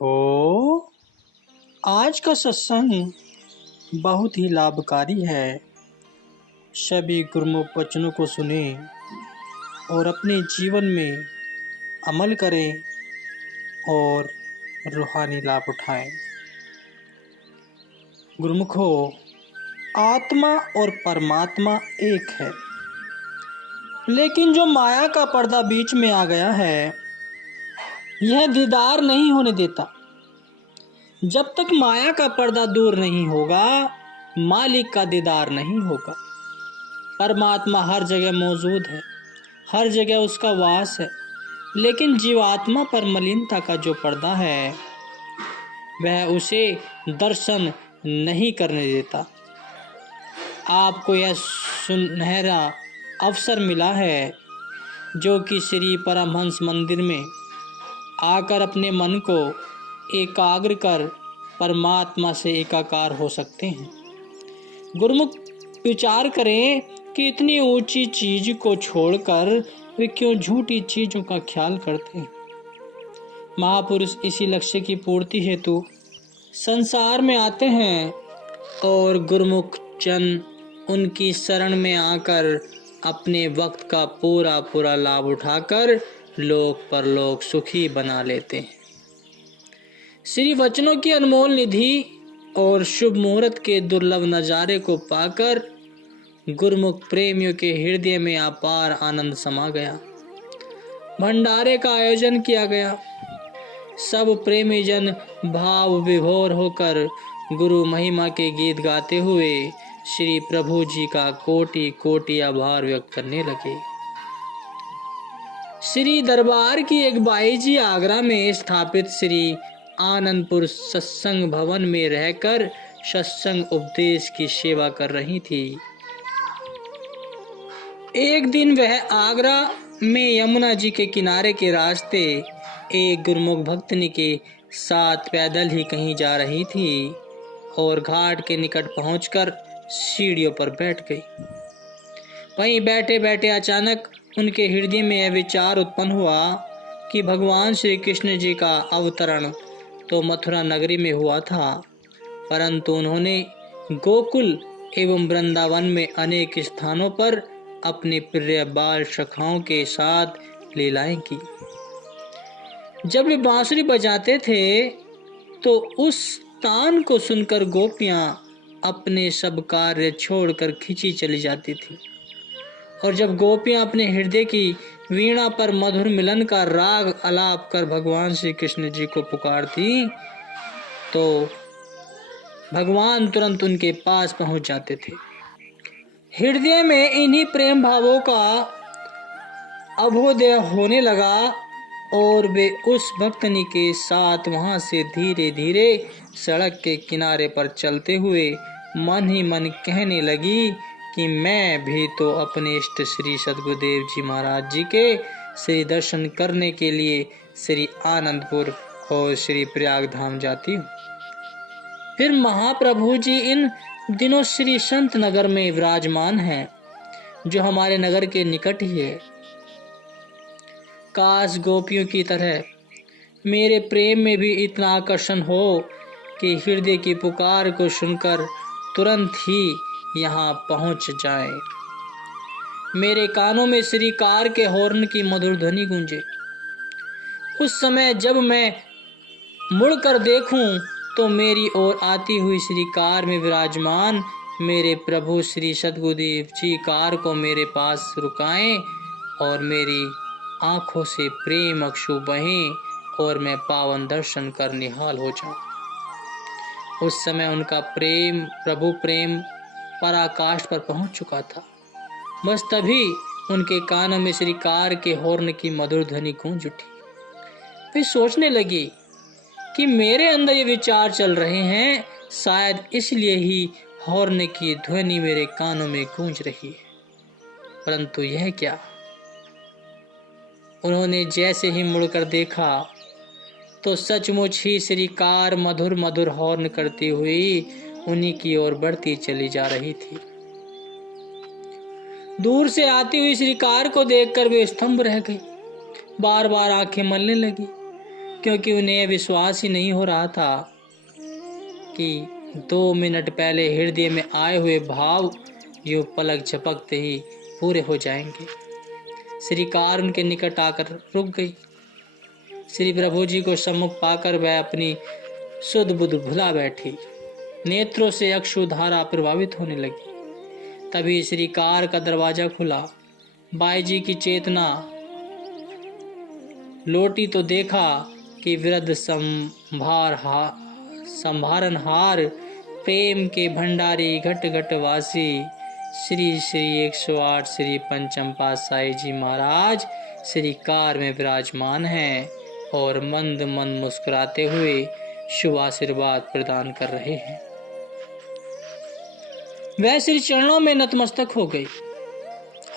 गुरुमुखो, आज का सत्संग बहुत ही लाभकारी है। सभी गुरुमुख वचनों को सुने और अपने जीवन में अमल करें और रूहानी लाभ उठाएं। गुरुमुखो, आत्मा और परमात्मा एक है, लेकिन जो माया का पर्दा बीच में आ गया है, यह दीदार नहीं होने देता। जब तक माया का पर्दा दूर नहीं होगा, मालिक का दीदार नहीं होगा। परमात्मा हर जगह मौजूद है, हर जगह उसका वास है, लेकिन जीवात्मा पर मलिनता का जो पर्दा है, वह उसे दर्शन नहीं करने देता। आपको यह सुनहरा अवसर मिला है, जो कि श्री परमहंस मंदिर में आकर अपने मन को एकाग्र कर परमात्मा से एकाकार हो सकते हैं। गुरुमुख विचार करें कि इतनी ऊंची चीज को छोड़कर वे क्यों झूठी चीजों का ख्याल करते हैं। महापुरुष इसी लक्ष्य की पूर्ति हेतु संसार में आते हैं और गुरुमुख जन उनकी शरण में आकर अपने वक्त का पूरा लाभ उठाकर लोक परलोक सुखी बना लेते हैं। श्री वचनों की अनमोल निधि और शुभ मुहूर्त के दुर्लभ नजारे को पाकर गुरुमुख प्रेमियों के हृदय में अपार आनंद समा गया। भंडारे का आयोजन किया गया। सब प्रेमी जन भाव विभोर होकर गुरु महिमा के गीत गाते हुए श्री प्रभु जी का कोटि कोटि आभार व्यक्त करने लगे। श्री दरबार की एक बाई जी आगरा में स्थापित श्री आनंदपुर सत्संग भवन में रहकर सत्संग उपदेश की सेवा कर रही थी। एक दिन वह आगरा में यमुना जी के किनारे के रास्ते एक गुरुमुख भक्तनी के साथ पैदल ही कहीं जा रही थी और घाट के निकट पहुंचकर सीढ़ियों पर बैठ गई। वहीं बैठे बैठे अचानक उनके हृदय में यह विचार उत्पन्न हुआ कि भगवान श्री कृष्ण जी का अवतरण तो मथुरा नगरी में हुआ था, परंतु उन्होंने गोकुल एवं वृंदावन में अनेक स्थानों पर अपने प्रिय बाल सखाओं के साथ लीलाएं की। जब वे बांसुरी बजाते थे तो उस तान को सुनकर गोपियां अपने सब कार्य छोड़कर खिंची चली जाती थी, और जब गोपियां अपने हृदय की वीणा पर मधुर मिलन का राग आलाप कर भगवान श्री कृष्ण जी को पुकारती, तो भगवान तुरंत उनके पास पहुंच जाते थे। हृदय में इन्हीं प्रेम भावों का अभ्युदय होने लगा और वे उस भक्तनी के साथ वहां से धीरे धीरे सड़क के किनारे पर चलते हुए मन ही मन कहने लगी कि मैं भी तो अपने इष्ट श्री सद्गुरुदेव जी महाराज जी के श्री दर्शन करने के लिए श्री आनंदपुर और श्री प्रयाग धाम जाती हूँ। फिर महाप्रभु जी इन दिनों श्री संत नगर में विराजमान हैं, जो हमारे नगर के निकट ही है। काश गोपियों की तरह मेरे प्रेम में भी इतना आकर्षण हो कि हृदय की पुकार को सुनकर तुरंत ही यहाँ पहुँच जाए। मेरे कानों में श्री कार के हॉर्न की मधुर ध्वनि गूंजे। उस समय जब मैं मुड़कर देखूं तो मेरी ओर आती हुई श्री कार में विराजमान मेरे प्रभु श्री सद्गुरुदेव जी कार को मेरे पास रुकाएं और मेरी आंखों से प्रेम अश्रु बहें और मैं पावन दर्शन कर निहाल हो जाऊं। उस समय उनका प्रेम प्रभु प्रेम पराकाष्ठ पर पहुंच चुका था। बस तभी उनके कानों में श्री कार के हॉर्न की मधुर ध्वनि गूंज उठी। वे सोचने लगी कि मेरे अंदर ये विचार चल रहे हैं, शायद इसलिए ही हॉर्न की ध्वनि मेरे कानों में गूंज रही है। परंतु यह क्या? उन्होंने जैसे ही मुड़कर देखा तो सचमुच ही श्री कार मधुर मधुर हॉर्न करती हुई उन्हीं की ओर बढ़ती चली जा रही थी। दूर से आती हुई श्री कार को देखकर वे स्तंभ रह गई। बार बार आंखें मलने लगी क्योंकि उन्हें विश्वास ही नहीं हो रहा था कि 2 मिनट पहले हृदय में आए हुए भाव यूं पलक झपकते ही पूरे हो जाएंगे। श्री कार उनके निकट आकर रुक गई। श्री प्रभु जी को सम्मुख पाकर वह अपनी सुध बुध भुला बैठी। नेत्रों से अश्रुधारा प्रभावित होने लगी। तभी श्री कार का दरवाजा खुला। बाई जी की चेतना लौटी तो देखा कि वृद्ध संभारनहार प्रेम के भंडारी घट घट वासी श्री श्री 108 श्री पंचम पातशाही जी महाराज श्री कार में विराजमान हैं और मंद मंद मुस्कुराते हुए शुभ आशीर्वाद प्रदान कर रहे हैं। वह श्री चरणों में नतमस्तक हो गई।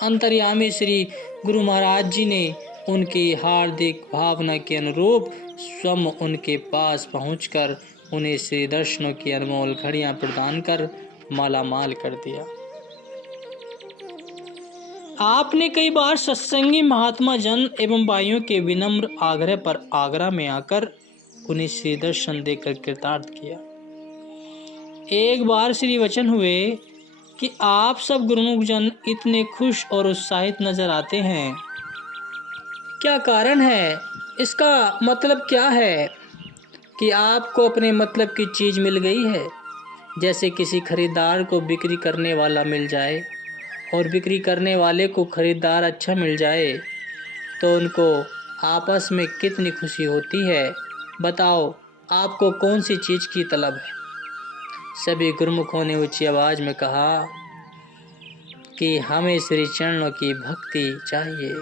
अंतर्यामी श्री गुरु महाराज जी ने उनकी हार्दिक भावना के अनुरूप स्वयं उनके पास पहुंचकर उन्हें श्री दर्शनों की अनमोल घड़ियां प्रदान कर मालामाल कर दिया। आपने कई बार सत्संगी महात्मा जन एवं भाइयों के विनम्र आग्रह पर आगरा में आकर उन्हें श्री दर्शन देकर कृतार्थ किया। एक बार श्री वचन हुए कि आप सब गुरुमुख जन इतने खुश और उत्साहित नजर आते हैं, क्या कारण है? इसका मतलब क्या है कि आपको अपने मतलब की चीज मिल गई है। जैसे किसी खरीदार को बिक्री करने वाला मिल जाए और बिक्री करने वाले को खरीदार अच्छा मिल जाए तो उनको आपस में कितनी खुशी होती है। बताओ आपको कौन सी चीज की तलब है? सभी गुरुमुखों ने ऊंची आवाज में कहा कि हमें श्री चरणों की भक्ति चाहिए।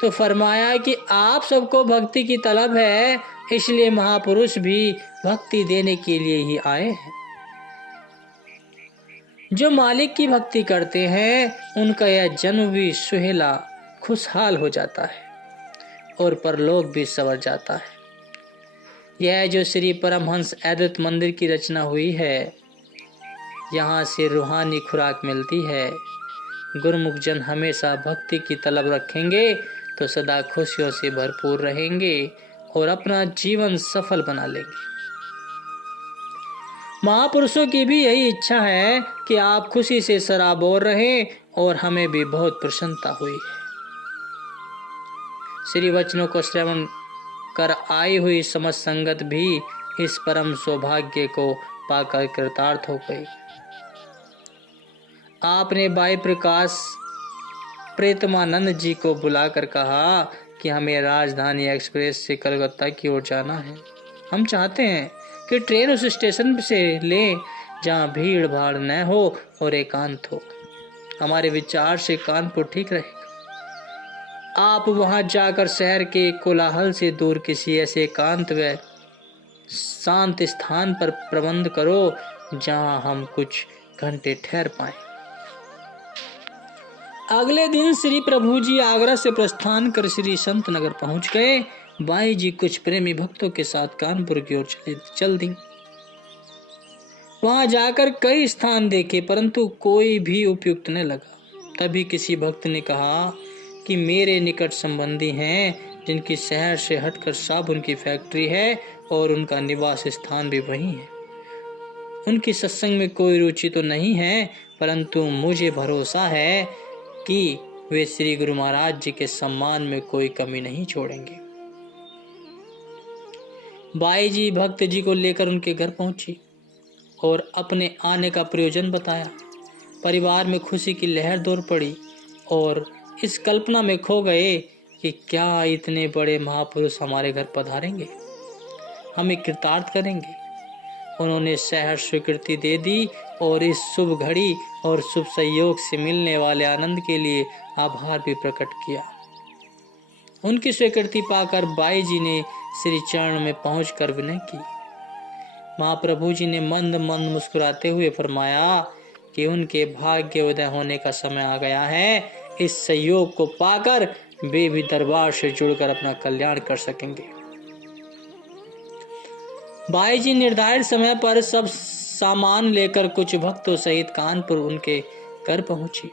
तो फरमाया कि आप सबको भक्ति की तलब है, इसलिए महापुरुष भी भक्ति देने के लिए ही आए हैं। जो मालिक की भक्ति करते हैं उनका यह जन्म भी सुहेला खुशहाल हो जाता है और परलोक भी संवर जाता है। यह जो श्री परमहंस अद्वैत मंदिर की रचना हुई है, यहाँ से रूहानी खुराक मिलती है। गुरुमुख जन हमेशा भक्ति की तलब रखेंगे तो सदा खुशियों से भरपूर रहेंगे और अपना जीवन सफल बना लेंगे। महापुरुषों की भी यही इच्छा है कि आप खुशी से सराबोर रहें और हमें भी बहुत प्रसन्नता हुई है। श्री वचनों को श्रवण कर आई हुई समस्त संगत भी इस परम सौभाग्य को पाकर कृतार्थ हो गई। आपने भाई प्रकाश प्रेतमानंद जी को बुलाकर कहा कि हमें राजधानी एक्सप्रेस से कलकत्ता की ओर जाना है। हम चाहते हैं कि ट्रेन उस स्टेशन से लें जहां भीड़ भाड़ न हो और एकांत हो। हमारे विचार से कानपुर ठीक रहेगा। आप वहां जाकर शहर के कोलाहल से दूर किसी ऐसे एकांत व शांत स्थान पर प्रबंध करो जहां हम कुछ घंटे ठहर पाएं। अगले दिन श्री प्रभु जी आगरा से प्रस्थान कर श्री संत नगर पहुंच गए। बाई जी कुछ प्रेमी भक्तों के साथ कानपुर की ओर चल दी। वहां जाकर कई स्थान देखे परंतु कोई भी उपयुक्त न लगा। तभी किसी भक्त ने कहा कि मेरे निकट संबंधी हैं जिनकी शहर से हटकर साबुन की फैक्ट्री है और उनका निवास स्थान भी वही है। उनकी सत्संग में कोई रुचि तो नहीं है परंतु मुझे भरोसा है कि वे श्री गुरु महाराज जी के सम्मान में कोई कमी नहीं छोड़ेंगे। बाई जी भक्त जी को लेकर उनके घर पहुंची और अपने आने का प्रयोजन बताया। परिवार में खुशी की लहर दौड़ पड़ी और इस कल्पना में खो गए कि क्या इतने बड़े महापुरुष हमारे घर पधारेंगे, हमें कृतार्थ करेंगे। उन्होंने सहर्ष स्वीकृति दे दी और इस शुभ घड़ी और शुभ संयोग से मिलने वाले आनंद के लिए आभार भी प्रकट किया। उनकी स्वीकृति पाकर बाई जी ने श्री चरण में पहुंचकर विनय की। महाप्रभु जी ने मंद मंद मुस्कुराते हुए फरमाया कि उनके भाग्य उदय होने का समय आ गया है। इस संयोग को पाकर वे भी दरबार से जुड़कर अपना कल्याण कर सकेंगे। बाई जी निर्धारित समय पर सब सामान लेकर कुछ भक्तों सहित कानपुर उनके घर पहुंची।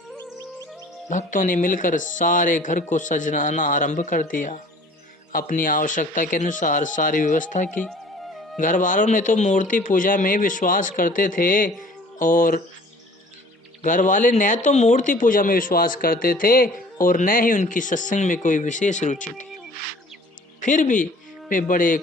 भक्तों ने मिलकर सारे घर को सजाना आरंभ कर दिया। अपनी आवश्यकता के अनुसार सारी व्यवस्था की। घर वालों ने तो मूर्ति पूजा में विश्वास करते थे और घर वाले न तो मूर्ति पूजा में विश्वास करते थे और न ही उनकी सत्संग में कोई विशेष रुचि थी। फिर भी वे बड़े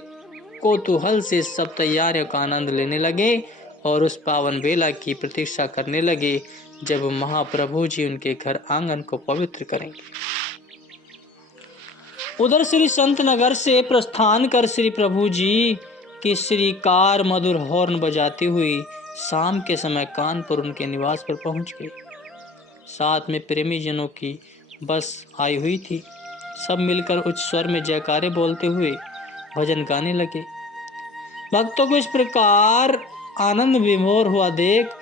कौतूहल से सब तैयारियों का आनंद लेने लगे और उस पावन बेला की प्रतीक्षा करने लगे जब महाप्रभु जी उनके घर आंगन को पवित्र करेंगे। उधर श्री संत नगर से प्रस्थान कर श्री प्रभु जी की श्रीकार मधुर हॉर्न बजाती हुई शाम के समय कानपुर उनके निवास पर पहुंच गई। साथ में प्रेमी जनों की बस आई हुई थी। सब मिलकर उच्च स्वर में जयकारे बोलते हुए भजन गाने लगे। भक्तों को इस प्रकार आनंद विभोर हुआ देख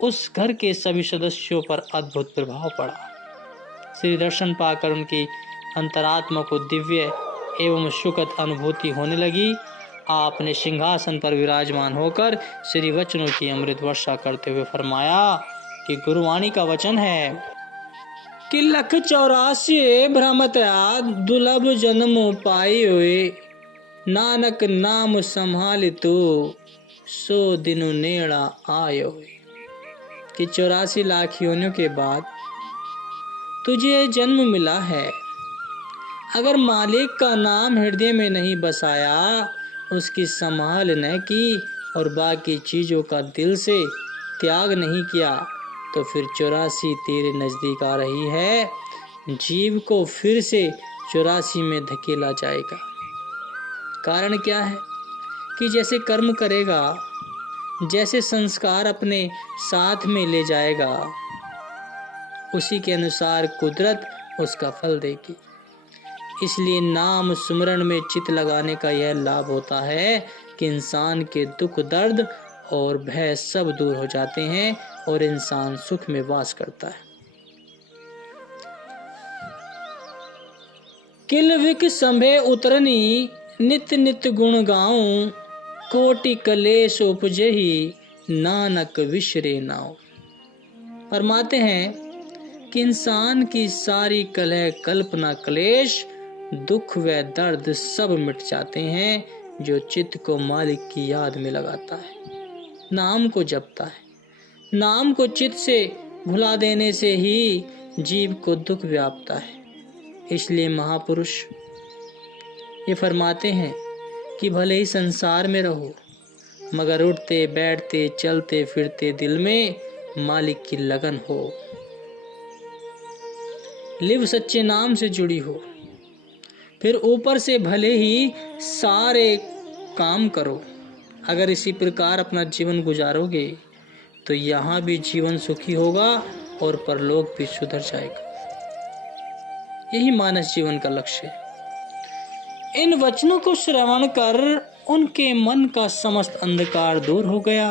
उस घर के सभी सदस्यों पर अद्भुत प्रभाव पड़ा। श्री दर्शन पाकर उनकी अंतरात्मा को दिव्य एवं सुखद अनुभूति होने लगी। आपने सिंहासन पर विराजमान होकर श्री वचनों की अमृत वर्षा करते हुए फरमाया कि गुरुवाणी का वचन है कि लख 84 भ्रमतया दुर्लभ जन्म पाई हुए नानक नाम संभाल तो 100 दिनों नेड़ा आयो। कि 84 लाख योनियों के बाद तुझे जन्म मिला है। अगर मालिक का नाम हृदय में नहीं बसाया, उसकी संभाल न की और बाकी चीजों का दिल से त्याग नहीं किया तो फिर 84 तेरे नजदीक आ रही है। जीव को फिर से 84 में धकेला जाएगा। कारण क्या है कि जैसे कर्म करेगा, जैसे संस्कार अपने साथ में ले जाएगा, उसी के अनुसार कुदरत उसका फल देगी। इसलिए नाम सुमरण में चित लगाने का यह लाभ होता है कि इंसान के दुख दर्द और भय सब दूर हो जाते हैं और इंसान सुख में वास करता है। किल विक संभे उतरनी नित नित गुण गाऊं कोटि कलेश उपजही नानक विश्रे नाव। फरमाते हैं कि इंसान की सारी कलह कल्पना क्लेश दुख व दर्द सब मिट जाते हैं जो चित्त को मालिक की याद में लगाता है, नाम को जपता है। नाम को चित्त से भुला देने से ही जीव को दुख व्यापता है। इसलिए महापुरुष ये फरमाते हैं कि भले ही संसार में रहो मगर उठते बैठते चलते फिरते दिल में मालिक की लगन हो, लिव सच्चे नाम से जुड़ी हो। फिर ऊपर से भले ही सारे काम करो, अगर इसी प्रकार अपना जीवन गुजारोगे तो यहाँ भी जीवन सुखी होगा और परलोक भी सुधर जाएगा। यही मानस जीवन का लक्ष्य है। इन वचनों को श्रवण कर उनके मन का समस्त अंधकार दूर हो गया।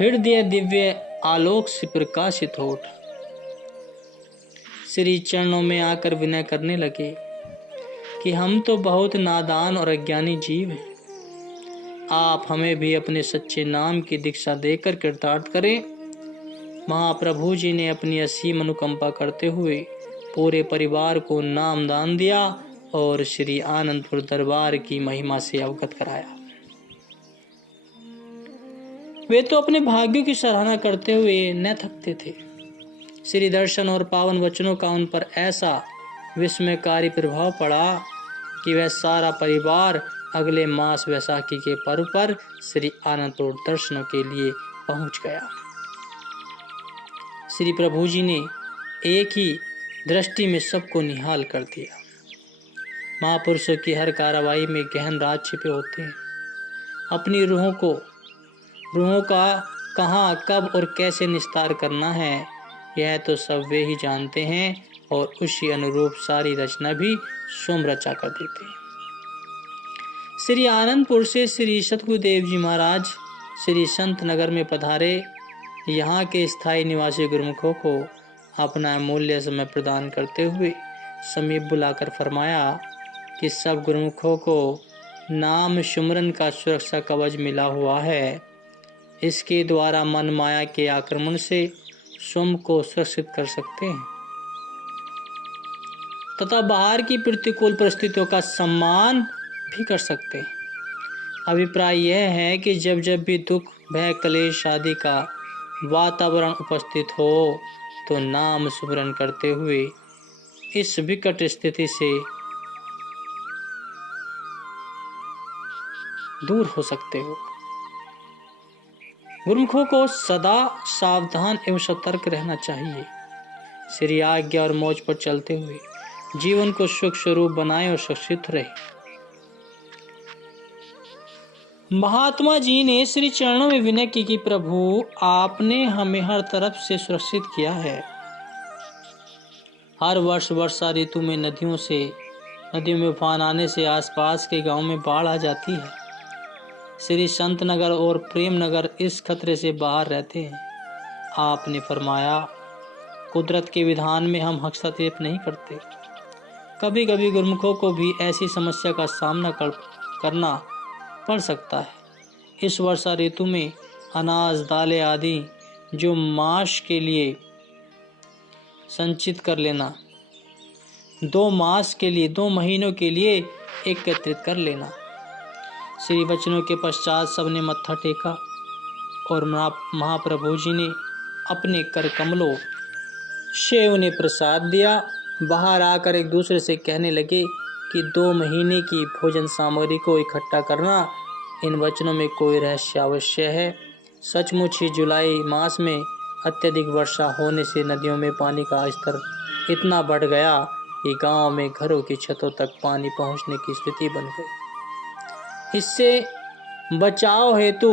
हृदय दिव्य आलोक से प्रकाशित हो उठा। श्री चरणों में आकर विनय करने लगे कि हम तो बहुत नादान और अज्ञानी जीव हैं। आप हमें भी अपने सच्चे नाम की दीक्षा देकर कृतार्थ करें। महाप्रभु जी ने अपनी असीम अनुकंपा करते हुए पूरे परिवार को नाम दान दिया और श्री आनंदपुर दरबार की महिमा से अवगत कराया। वे तो अपने भाग्यों की सराहना करते हुए न थकते थे। श्री दर्शन और पावन वचनों का उन पर ऐसा विस्मयकारी प्रभाव पड़ा कि वह सारा परिवार अगले मास वैसाखी के पर्व पर श्री आनंदपुर दर्शनों के लिए पहुंच गया। श्री प्रभु जी ने एक ही दृष्टि में सबको निहाल कर दिया। महापुरुषों की हर कार्रवाई में गहन राज छिपे होते हैं। अपनी रूहों का कहाँ कब और कैसे निस्तार करना है यह तो सब वे ही जानते हैं और उसी अनुरूप सारी रचना भी स्वयं रचा कर देते हैं। श्री आनंदपुर से श्री सतगुरुदेव जी महाराज श्री संत नगर में पधारे। यहाँ के स्थायी निवासी गुरुमुखों को अपना अमूल्य समय प्रदान करते हुए समीप बुलाकर फरमाया कि सब गुरुमुखों को नाम सुमरन का सुरक्षा कवच मिला हुआ है। इसके द्वारा मन माया के आक्रमण से स्वयं को सुरक्षित कर सकते हैं तथा बाहर की प्रतिकूल परिस्थितियों का सम्मान भी कर सकते हैं। अभिप्राय यह है कि जब जब भी दुख, भय, क्लेश आदि का वातावरण उपस्थित हो तो नाम स्मरण करते हुए इस विकट स्थिति से दूर हो सकते हो। गुरुमुखों को सदा सावधान एवं सतर्क रहना चाहिए। श्री आज्ञा और मौज पर चलते हुए जीवन को सुख स्वरूप बनाए और सुरक्षित रहे। महात्मा जी ने श्री चरणों में विनय की कि प्रभु, आपने हमें हर तरफ से सुरक्षित किया है। हर वर्ष वर्षा ऋतु में नदियों में उफान आने से आसपास के गांव में बाढ़ आ जाती है। श्री संत नगर और प्रेम नगर इस खतरे से बाहर रहते हैं। आपने फरमाया, कुदरत के विधान में हम हस्तक्षेप नहीं करते। कभी कभी गुरुमुखों को भी ऐसी समस्या का सामना करना पड़ सकता है। इस वर्षा ऋतु में अनाज, दालें आदि जो मास के लिए संचित कर लेना, 2 महीनों के लिए एकत्रित कर लेना। श्री वचनों के पश्चात सबने मत्था टेका और महाप्रभु जी ने अपने कर कमलों से उन्हें प्रसाद दिया। बाहर आकर एक दूसरे से कहने लगे कि 2 महीने की भोजन सामग्री को इकट्ठा करना, इन वचनों में कोई रहस्य अवश्य है। सचमुच ही जुलाई मास में अत्यधिक वर्षा होने से नदियों में पानी का स्तर इतना बढ़ गया कि गांव में घरों की छतों तक पानी पहुंचने की स्थिति बन गई। इससे बचाव हेतु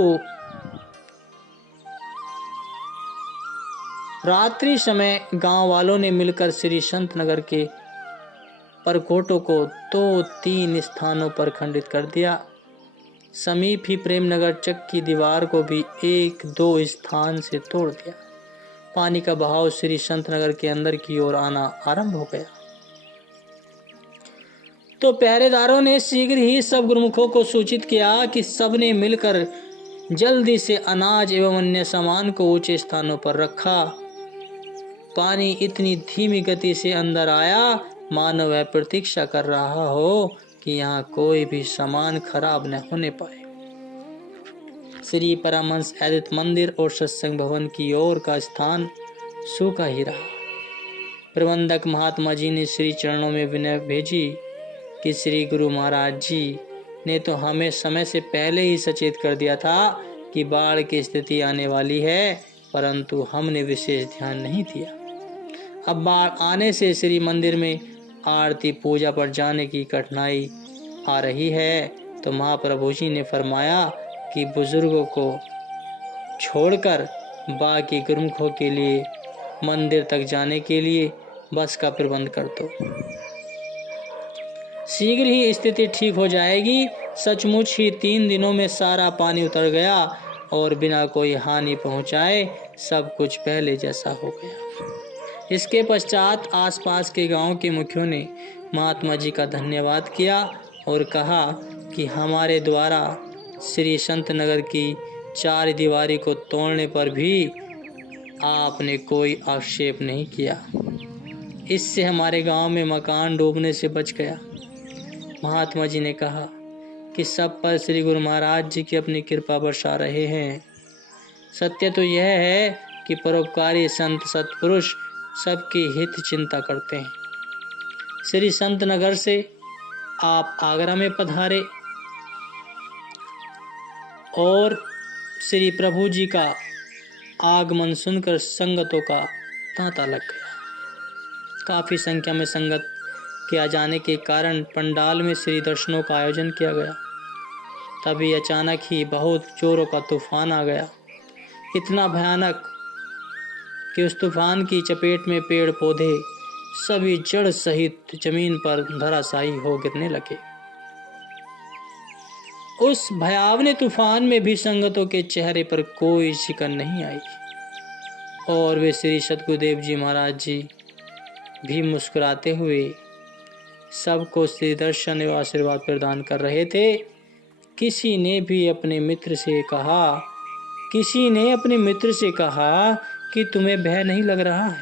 रात्रि समय गांव वालों ने मिलकर श्री संत नगर के परकोटों को 2-3 स्थानों पर खंडित कर दिया। समीप ही प्रेमनगर चक की दीवार को भी 1-2 स्थान से तोड़ दिया। पानी का बहाव श्री संत नगर के अंदर की ओर आना आरंभ हो गया। तो पहरेदारों ने शीघ्र ही सब गुरुमुखों को सूचित किया कि सबने मिलकर जल्दी से अनाज एवं अन्य सामान को ऊंचे स्थानों पर रखा। पानी इतनी धीमी गति से अंदर आया मानो वह प्रतीक्षा कर रहा हो कि यहाँ कोई भी सामान खराब न होने पाए। श्री परमहंस अद्वैत मंदिर और सत्संग भवन की ओर का स्थान सूखा ही रहा। प्रबंधक महात्मा जी ने श्री चरणों में विनय भेजी कि श्री गुरु महाराज जी ने तो हमें समय से पहले ही सचेत कर दिया था कि बाढ़ की स्थिति आने वाली है, परंतु हमने विशेष ध्यान नहीं दिया। अब बाढ़ आने से श्री मंदिर में आरती पूजा पर जाने की कठिनाई आ रही है, तो महाप्रभु जी ने फरमाया कि बुजुर्गों को छोड़कर बाकी गुरुमुखों के लिए मंदिर तक जाने के लिए बस का प्रबंध कर दो। शीघ्र ही स्थिति ठीक हो जाएगी। सचमुच ही 3 दिनों में सारा पानी उतर गया और बिना कोई हानि पहुंचाए सब कुछ पहले जैसा हो गया। इसके पश्चात आसपास के गांव के मुखियों ने महात्मा जी का धन्यवाद किया और कहा कि हमारे द्वारा श्री संत नगर की 4 दीवारी को तोड़ने पर भी आपने कोई आक्षेप नहीं किया। इससे हमारे गांव में मकान डूबने से बच गया। महात्मा जी ने कहा कि सब पर श्री गुरु महाराज जी की अपनी कृपा बरसा रहे हैं। सत्य तो यह है कि परोपकारी संत सत्पुरुष सबकी हित चिंता करते हैं। श्री संत नगर से आप आगरा में पधारे और श्री प्रभु जी का आगमन सुनकर संगतों का तांता लग गया। काफ़ी संख्या में संगत के आ जाने के कारण पंडाल में श्री दर्शनों का आयोजन किया गया। तभी अचानक ही बहुत जोरों का तूफान आ गया, इतना भयानक कि उस तूफान की चपेट में पेड़ पौधे सभी जड़ सहित जमीन पर धराशायी हो गिरने लगे। उस भयावने तूफान में भी संगतों के चेहरे पर कोई शिकन नहीं आई और वे श्री सद्गुरुदेव जी महाराज जी भी मुस्कुराते हुए सबको श्री दर्शन एवं आशीर्वाद प्रदान कर रहे थे। किसी ने अपने मित्र से कहा कि तुम्हें भय नहीं लग रहा है।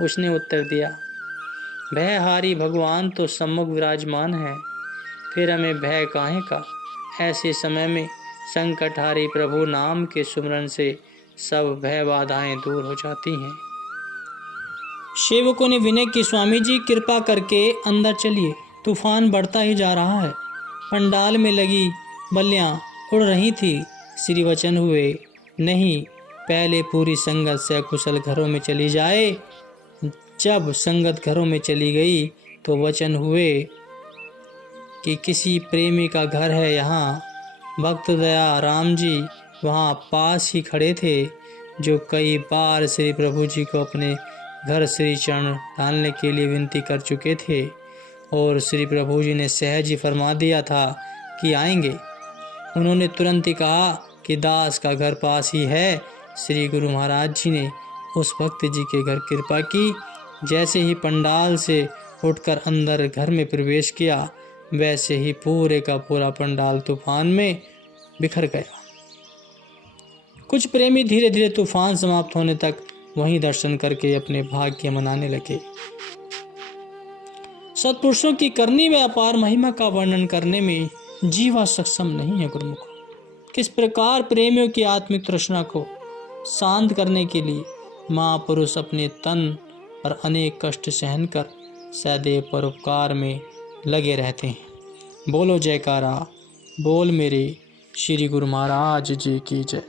उसने उत्तर दिया भयहारी भगवान तो सम्मुख विराजमान है, फिर हमें भय काहे का। ऐसे समय में संकटहारी प्रभु नाम के सुमरन से सब भय बाधाएं दूर हो जाती हैं। सेवकों ने विनय की, स्वामी जी कृपा करके अंदर चलिए, तूफान बढ़ता ही जा रहा है। पंडाल में लगी बल्लियां उड़ रही थी। श्री वचन हुए, नहीं, पहले पूरी संगत से कुशल घरों में चली जाए। जब संगत घरों में चली गई तो वचन हुए कि किसी प्रेमी का घर है यहाँ। भक्त दया राम जी वहाँ पास ही खड़े थे, जो कई बार श्री प्रभु जी को अपने घर श्री चरण डालने के लिए विनती कर चुके थे और श्री प्रभु जी ने सहज ही फरमा दिया था कि आएंगे। उन्होंने तुरंत ही कहा कि दास का घर पास ही है। श्री गुरु महाराज जी ने उस भक्त जी के घर कृपा की। जैसे ही पंडाल से उठकर अंदर घर में प्रवेश किया, वैसे ही पूरे का पूरा पंडाल तूफान में बिखर गया। कुछ प्रेमी धीरे धीरे तूफान समाप्त होने तक वहीं दर्शन करके अपने भाग्य मनाने लगे। सत्पुरुषों की करनी व अपार महिमा का वर्णन करने में जीवा सक्षम नहीं है गुरुमुख। किस प्रकार प्रेमियों की आत्मिक तृष्णा को शांत करने के लिए महापुरुष अपने तन पर अनेक कष्ट सहन कर सदैव परोपकार में लगे रहते हैं। बोलो जयकारा, बोल मेरे श्री गुरु महाराज जी की जय।